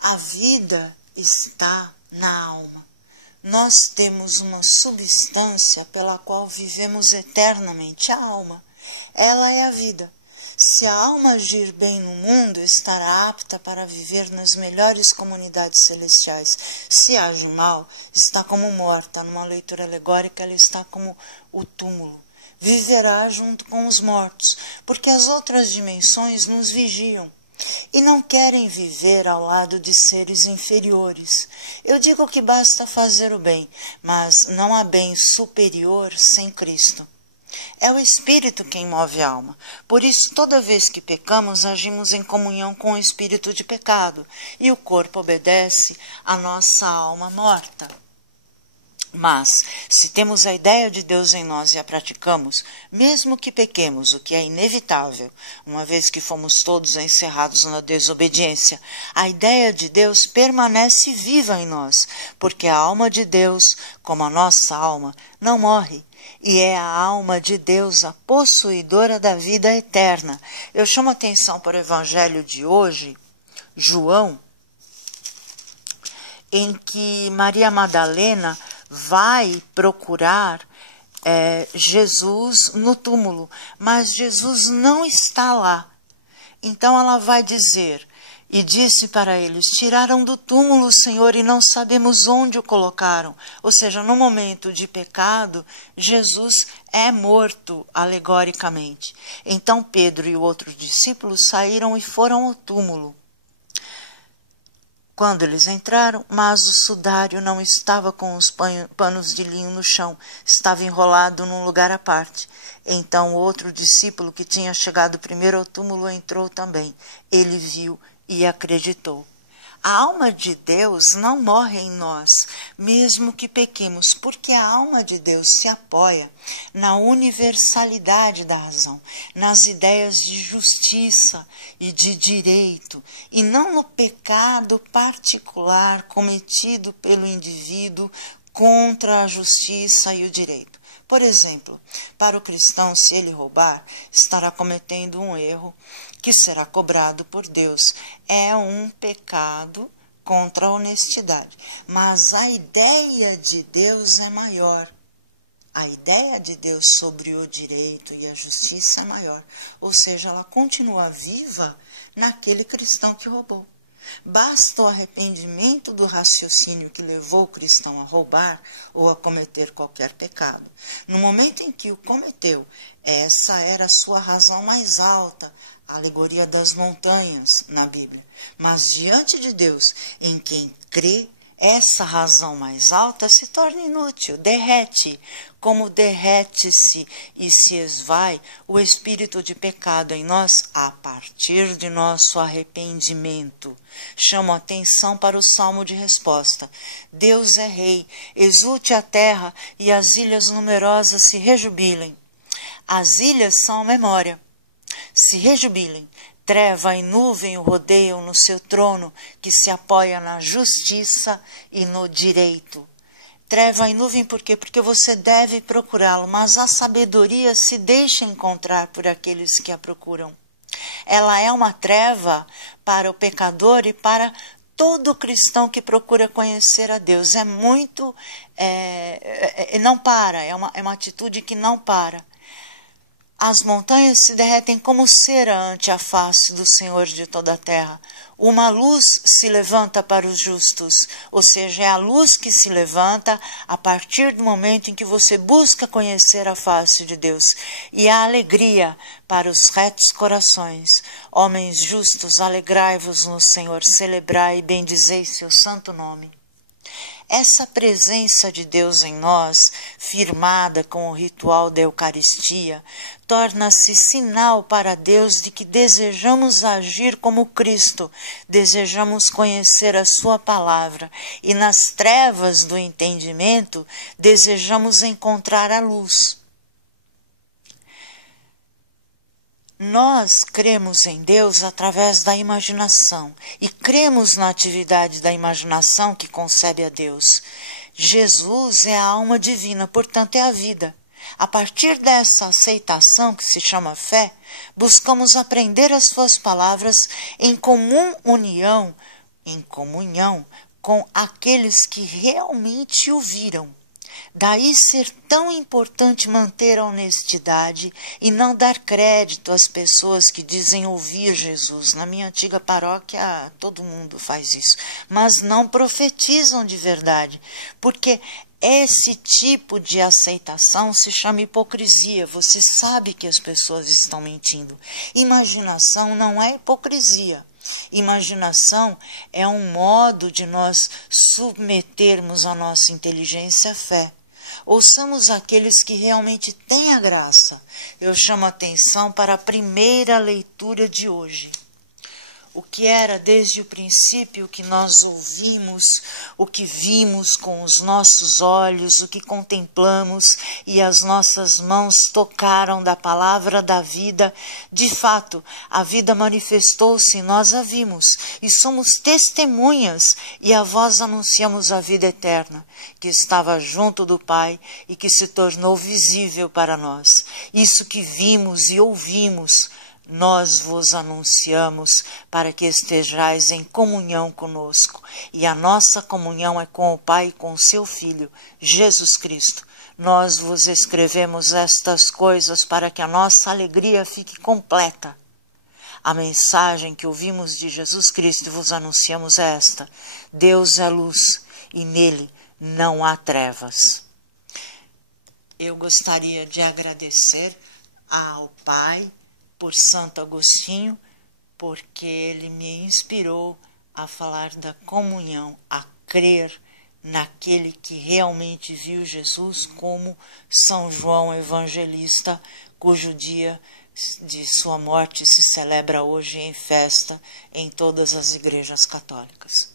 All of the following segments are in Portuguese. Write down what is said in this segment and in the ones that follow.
A vida está na alma. Nós temos uma substância pela qual vivemos eternamente, a alma. Ela é a vida. Se a alma agir bem no mundo, estará apta para viver nas melhores comunidades celestiais. Se age mal, está como morta. Numa leitura alegórica, ela está como o túmulo. Viverá junto com os mortos, porque as outras dimensões nos vigiam e não querem viver ao lado de seres inferiores. Eu digo que basta fazer o bem, mas não há bem superior sem Cristo. É o Espírito quem move a alma. Por isso, toda vez que pecamos, agimos em comunhão com o espírito de pecado, e o corpo obedece à nossa alma morta. Mas, se temos a ideia de Deus em nós e a praticamos, mesmo que pequemos, o que é inevitável, uma vez que fomos todos encerrados na desobediência, a ideia de Deus permanece viva em nós, porque a alma de Deus, como a nossa alma, não morre, e é a alma de Deus a possuidora da vida eterna. Eu chamo a atenção para o evangelho de hoje, João, em que Maria Madalena vai procurar Jesus no túmulo, mas Jesus não está lá. Então ela vai dizer, e disse para eles, tiraram do túmulo o Senhor e não sabemos onde o colocaram. Ou seja, no momento de pecado, Jesus é morto alegoricamente. Então Pedro e o outro discípulo saíram e foram ao túmulo. Quando eles entraram, mas o sudário não estava com os panos de linho no chão, estava enrolado num lugar à parte. Então outro discípulo que tinha chegado primeiro ao túmulo entrou também. Ele viu e acreditou. A alma de Deus não morre em nós, mesmo que pequemos, porque a alma de Deus se apoia na universalidade da razão, nas ideias de justiça e de direito, e não no pecado particular cometido pelo indivíduo contra a justiça e o direito. Por exemplo, para o cristão, se ele roubar, estará cometendo um erro que será cobrado por Deus. É um pecado contra a honestidade. Mas a ideia de Deus é maior. A ideia de Deus sobre o direito e a justiça é maior. Ou seja, ela continua viva naquele cristão que roubou. Basta o arrependimento do raciocínio que levou o cristão a roubar ou a cometer qualquer pecado. No momento em que o cometeu, essa era a sua razão mais alta, a alegoria das montanhas na Bíblia. Mas diante de Deus, em quem crê, essa razão mais alta se torna inútil, derrete, como derrete-se e se esvai o espírito de pecado em nós a partir de nosso arrependimento. Chamo a atenção para o salmo de resposta. Deus é rei, exulte a terra e as ilhas numerosas se rejubilem. As ilhas são a memória. Se rejubilem. Treva e nuvem o rodeiam no seu trono, que se apoia na justiça e no direito. Treva e nuvem por quê? Porque você deve procurá-lo, mas a sabedoria se deixa encontrar por aqueles que a procuram. Ela é uma treva para o pecador e para todo cristão que procura conhecer a Deus. É muito... não para, é uma atitude que não para. As montanhas se derretem como cera ante a face do Senhor de toda a terra. Uma luz se levanta para os justos, ou seja, é a luz que se levanta a partir do momento em que você busca conhecer a face de Deus. E a alegria para os retos corações. Homens justos, alegrai-vos no Senhor, celebrai e bendizei seu santo nome. Essa presença de Deus em nós, firmada com o ritual da Eucaristia, torna-se sinal para Deus de que desejamos agir como Cristo, desejamos conhecer a sua palavra e nas trevas do entendimento desejamos encontrar a luz. Nós cremos em Deus através da imaginação e cremos na atividade da imaginação que concebe a Deus. Jesus é a alma divina, portanto é a vida. A partir dessa aceitação que se chama fé, buscamos aprender as suas palavras em comum união, em comunhão com aqueles que realmente o viram. Daí ser tão importante manter a honestidade e não dar crédito às pessoas que dizem ouvir Jesus. Na minha antiga paróquia, todo mundo faz isso, mas não profetizam de verdade, porque esse tipo de aceitação se chama hipocrisia. Você sabe que as pessoas estão mentindo. Imaginação não é hipocrisia. Imaginação é um modo de nós submetermos a nossa inteligência à fé. Ouçamos aqueles que realmente têm a graça. Eu chamo a atenção para a primeira leitura de hoje. O que era desde o princípio, o que nós ouvimos, o que vimos com os nossos olhos, o que contemplamos e as nossas mãos tocaram da palavra da vida. De fato, a vida manifestou-se e nós a vimos, e somos testemunhas, e a vós anunciamos a vida eterna, que estava junto do Pai e que se tornou visível para nós. Isso que vimos e ouvimos, nós vos anunciamos para que estejais em comunhão conosco. E a nossa comunhão é com o Pai e com o seu Filho, Jesus Cristo. Nós vos escrevemos estas coisas para que a nossa alegria fique completa. A mensagem que ouvimos de Jesus Cristo e vos anunciamos é esta: Deus é luz e nele não há trevas. Eu gostaria de agradecer ao Pai por Santo Agostinho, porque ele me inspirou a falar da comunhão, a crer naquele que realmente viu Jesus, como São João Evangelista, cujo dia de sua morte se celebra hoje em festa em todas as igrejas católicas.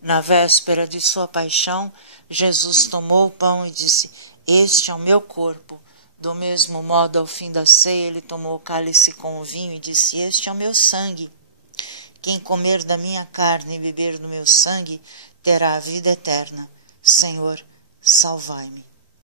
Na véspera de sua paixão, Jesus tomou o pão e disse: Este é o meu corpo. Do mesmo modo, ao fim da ceia, ele tomou o cálice com o vinho e disse: Este é o meu sangue. Quem comer da minha carne e beber do meu sangue terá a vida eterna. Senhor, salvai-me.